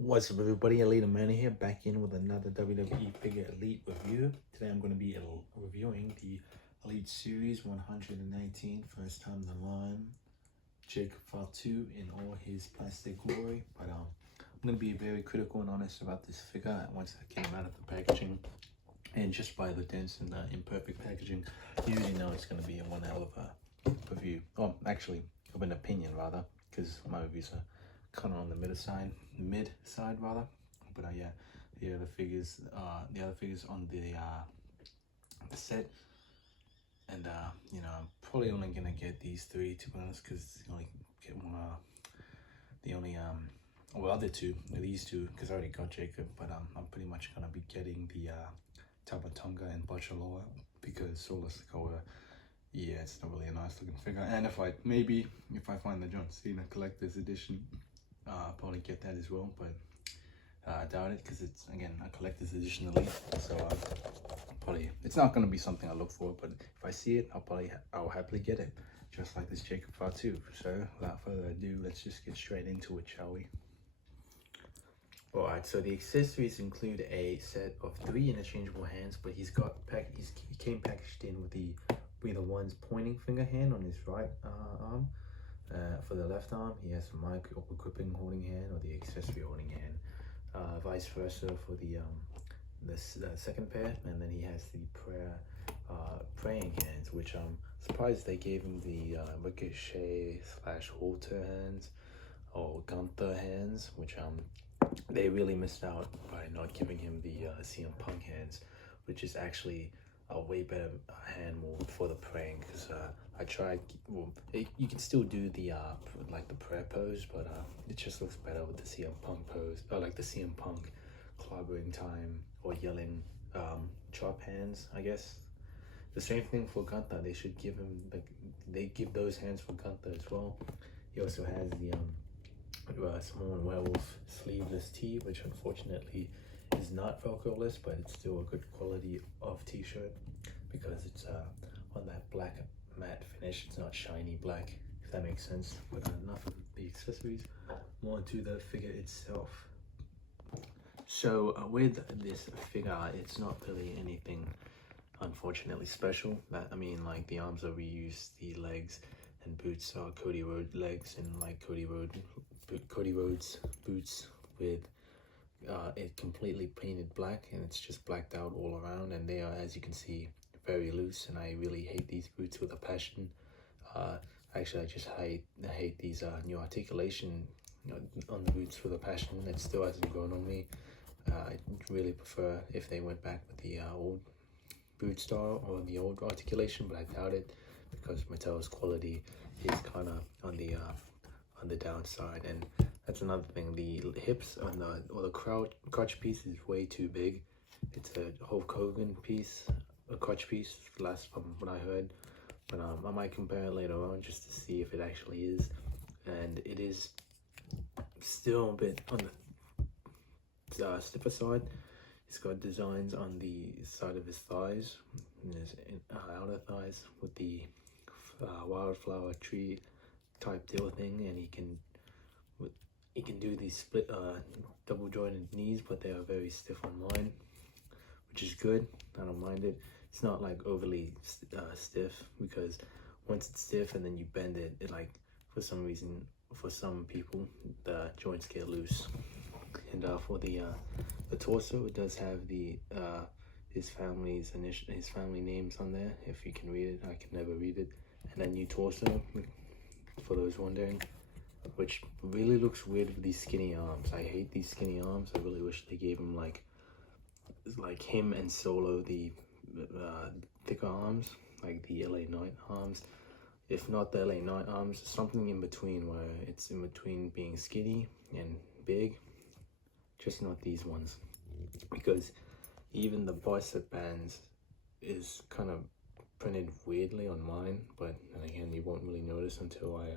What's up, everybody? Yadadadadadameannnn here, back in with another WWE Figure Elite review. Today I'm going to be reviewing the Elite Series 119, first time in the line, Jacob Fatu in all his plastic glory. But I'm going to be very critical and honest about this figure once it came out of the packaging. And just by the dents and the imperfect packaging, you usually know it's going to be one hell of a review. Oh, actually, of an opinion rather, because my reviews are kind of on the mid side rather. But yeah, the other figures on the set, and you know, I'm probably only gonna get these three, to be honest, because you only get one. Well, other two, these two, because I already got Jacob, but I'm pretty much gonna be getting the Tabatonga and Bachaloa, because Soulless Koa, yeah, it's not really a nice looking figure. And if I find the John Cena collector's edition, I'll probably get that as well, but I doubt it, because it's, again, a collector's edition Elite, so probably it's not going to be something I look for, but if I see it, I'll happily get it, just like this Jacob Fatu. So without further ado, let's just get straight into it, shall we? Alright, so the accessories include a set of 3 interchangeable hands, but he came packaged in with the one's pointing finger hand on his right arm. For the left arm, he has the mic or gripping holding hand or the accessory holding hand. Vice versa for the second pair, and then he has the praying hands, which I'm surprised they gave him the Ricochet / Walter hands or Gunther hands, which they really missed out by not giving him the CM Punk hands, which is actually a way better hand mold for the praying, because I tried. Well, you can still do the like the prayer pose, but it just looks better with the CM Punk pose, or like the CM Punk clobbering time or yelling chop hands, I guess. The same thing for Gunther. They should give him they give those hands for Gunther as well. He also has the Samoan Werewolf sleeveless tee, which unfortunately is not Velcro-less, but it's still a good quality of t-shirt because it's on that black matte finish. It's not shiny black, if that makes sense. But enough of the accessories, more to the figure itself. So with this figure, it's not really anything unfortunately special. I mean, like, the arms are reused, the legs and boots are Cody Rhodes legs, and like Cody Rhodes boots with it completely painted black, and it's just blacked out all around, and they are, as you can see, very loose, and I really hate these boots with a passion. Actually, I just hate these new articulation on the boots with a passion. It still hasn't grown on me. I really prefer if they went back with the old boot style or the old articulation, but I doubt it, because Mattel's quality is kind of on the downside. And that's another thing, the hips or the crotch piece is way too big. It's a Hulk Hogan piece, a crotch piece, last from what I heard, but I might compare it later on just to see if it actually is, and it is still a bit on the stiffer side. It's got designs on the side of his thighs, and his outer thighs, with the wildflower tree type deal thing, and he can do these split double jointed knees, but they are very stiff on mine, which is good. I don't mind it. It's not like overly stiff, because once it's stiff and then you bend it, like, for some reason, for some people, the joints get loose. And for the torso, it does have the his family names on there, if you can read it. I can never read it. And a new torso, for those wondering, which really looks weird with these skinny arms. I hate these skinny arms. I really wish they gave him like him and Solo the thicker arms, like the LA Knight arms. If not the LA Knight arms, something in between, where it's in between being skinny and big, just not these ones. Because even the bicep bands is kind of printed weirdly on mine, but then again, you won't really notice until I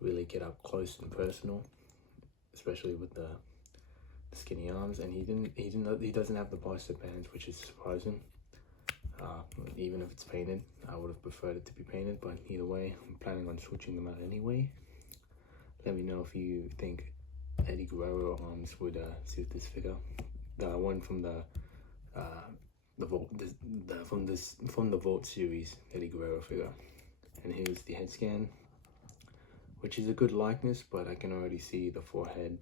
really get up close and personal, especially with the skinny arms. And he doesn't have the bicep bands, which is surprising. Even if it's painted, I would have preferred it to be painted, but either way, I'm planning on switching them out anyway. Let me know if you think Eddie Guerrero arms would suit this figure. The one from the Vault series Eddie Guerrero figure. And here's the head scan, which is a good likeness, but I can already see the forehead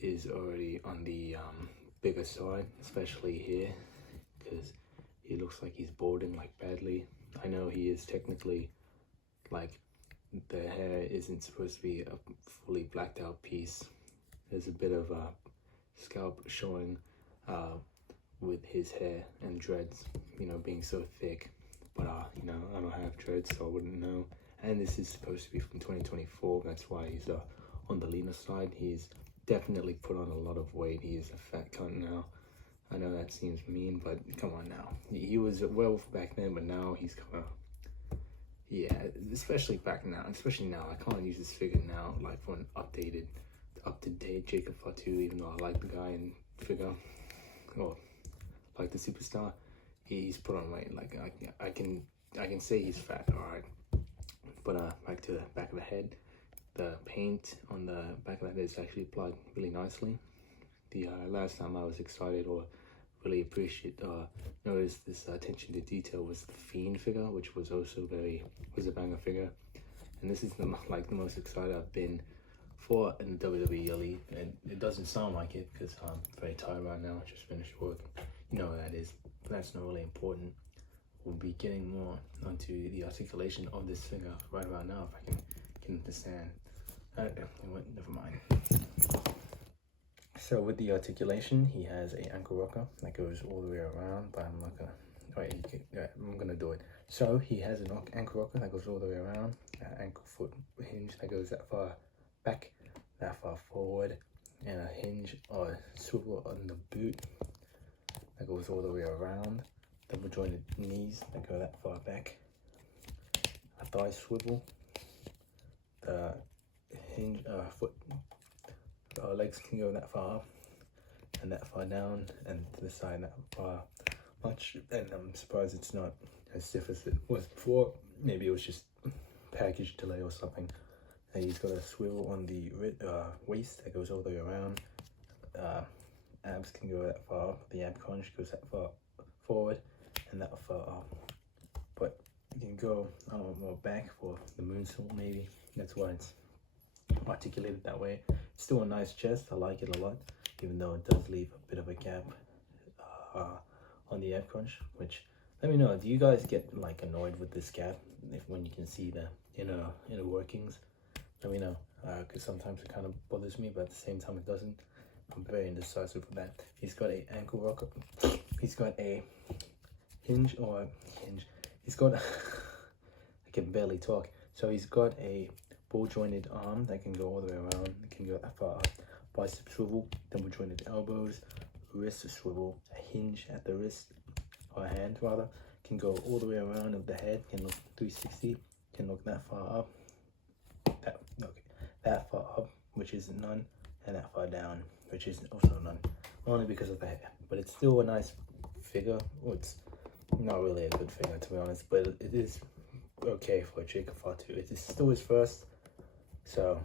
is already on the bigger side, especially here, because he looks like he's balding like badly. I know he is technically, like, the hair isn't supposed to be a fully blacked out piece. There's a bit of a scalp showing with his hair and dreads, you know, being so thick. But you know, I don't have dreads, so I wouldn't know. And this is supposed to be from 2024. That's why he's on the leaner side. He's definitely put on a lot of weight. He is a fat cunt now. I know that seems mean, but come on now. He was well back then, but now he's kind of, yeah, especially now. I can't use this figure now, like, for an up-to-date Jacob Fatu, even though I like the guy in figure, or like the superstar. He's put on weight. Like, I can say he's fat, alright. But back to the back of the head. The paint on the back of the head is actually applied really nicely. The last time I was excited or really noticed this attention to detail was the Fiend figure, which was also was a banger figure. And this is the most excited I've been for in the WWE Elite. And it doesn't sound like it because I'm very tired right now. I just finished work. You know what that is, but that's not really important. We'll be getting more onto the articulation of this figure right about now, if I can understand. Never mind. So with the articulation, he has a ankle rocker that goes all the way around, but I'm not gonna. Wait, I'm gonna do it. So he has an ankle rocker that goes all the way around, ankle foot hinge that goes that far back, that far forward, and a hinge or swivel on the boot that goes all the way around. Double jointed knees that go that far back, a thigh swivel, the hinge foot legs can go that far up and that far down, and to the side that far much. And I'm surprised it's not as stiff as it was before. Maybe it was just package delay or something. And he's got a swivel on the waist that goes all the way around. Abs can go that far up. The ab crunch goes that far forward and that far up. But you can go more back for the moonsault maybe. That's why it's articulated that way. Still a nice chest. I like it a lot, even though it does leave a bit of a gap on the ab crunch. Which, let me know, do you guys get like annoyed with this gap when you can see the inner workings? Let me know, because sometimes it kind of bothers me, but at the same time it doesn't. I'm very indecisive with that. He's got a ankle rocker. He's got a hinge. He's got I can barely talk. So he's got a ball jointed arm that can go all the way around. It can go that far up. Bicep swivel, double jointed elbows, wrist swivel, a hinge at the wrist, or hand rather. Can go all the way around of the head. Can look 360. Can look that far up. That far up, which is none, and that far down, which is also none. Only because of the hair, but it's still a nice figure. Well, it's not really a good figure to be honest, but it is okay for Jacob Fatu. It is still his first, so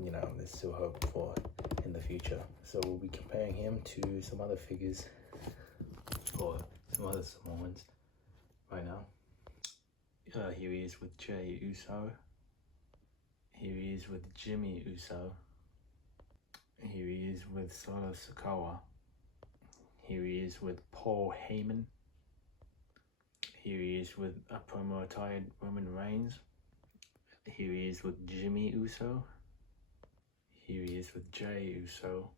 you know there's still hope for in the future. So we'll be comparing him to some other figures or some other Samoans right now. Here he is with Jey Uso. Here he is with Jimmy Uso. Here he is with Solo Sikoa. Here he is with Paul Heyman. Here he is with a promo-retired Roman Reigns. Here he is with Jimmy Uso. Here he is with Jey Uso.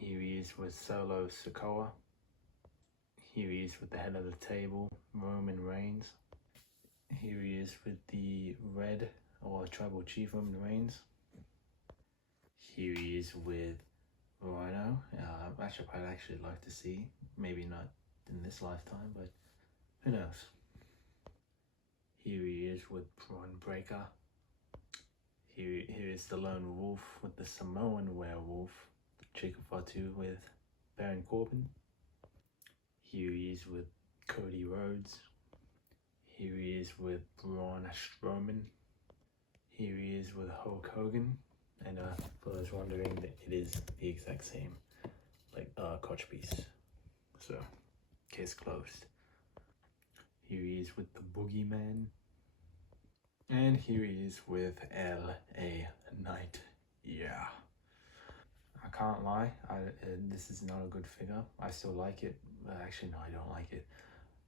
Here he is with Solo Sikoa. Here he is with the head of the table, Roman Reigns. Here he is with the Red or Tribal Chief Roman Reigns. Here he is with Rhino, which I'd actually like to see. Maybe not in this lifetime, but who knows. Here he is with Braun Breaker. Here is the Lone Wolf with the Samoan Werewolf, Jacob Fatu with Baron Corbin. Here he is with Cody Rhodes. Here he is with Braun Strowman. Here he is with Hulk Hogan. And for those wondering, it is the exact same like crotch piece. So case closed. Here he is with the boogeyman. And here he is with L.A. Knight. Yeah. I can't lie, this is not a good figure. I still like it. Actually, no, I don't like it.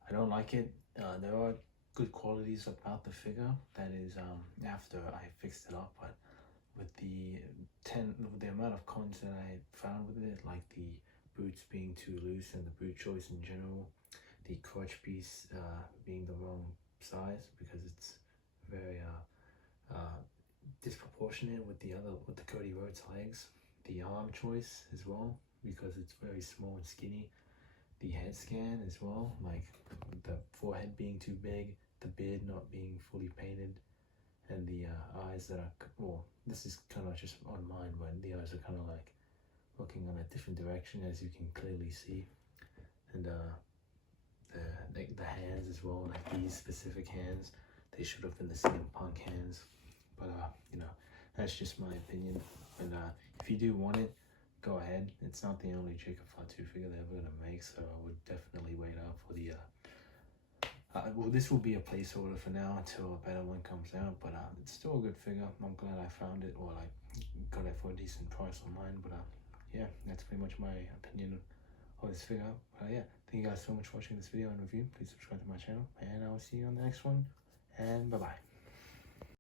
I don't like it. There are good qualities about the figure. That is, after I fixed it up, but with the amount of cons that I found with it, like the boots being too loose and the boot choice in general, the crotch piece being the wrong size because it's very disproportionate with the Cody Rhodes legs. The arm choice as well because it's very small and skinny. The head scan as well, like the forehead being too big, the beard not being fully painted, and the eyes that are, well, this is kind of just on mine, but the eyes are kind of like looking on a different direction as you can clearly see. And the hands as well, like these specific hands, they should have been the CM Punk hands. But you know, that's just my opinion. And if you do want it, go ahead. It's not the only Jacob Fatu figure they're ever gonna make, so I would definitely wait out for the. Well, this will be a placeholder for now until a better one comes out, but it's still a good figure. I'm glad I found it, or like got it for a decent price online. But yeah, that's pretty much my opinion of this figure. But yeah, thank you guys so much for watching this video and review. Please subscribe to my channel, and I will see you on the next one. And bye bye.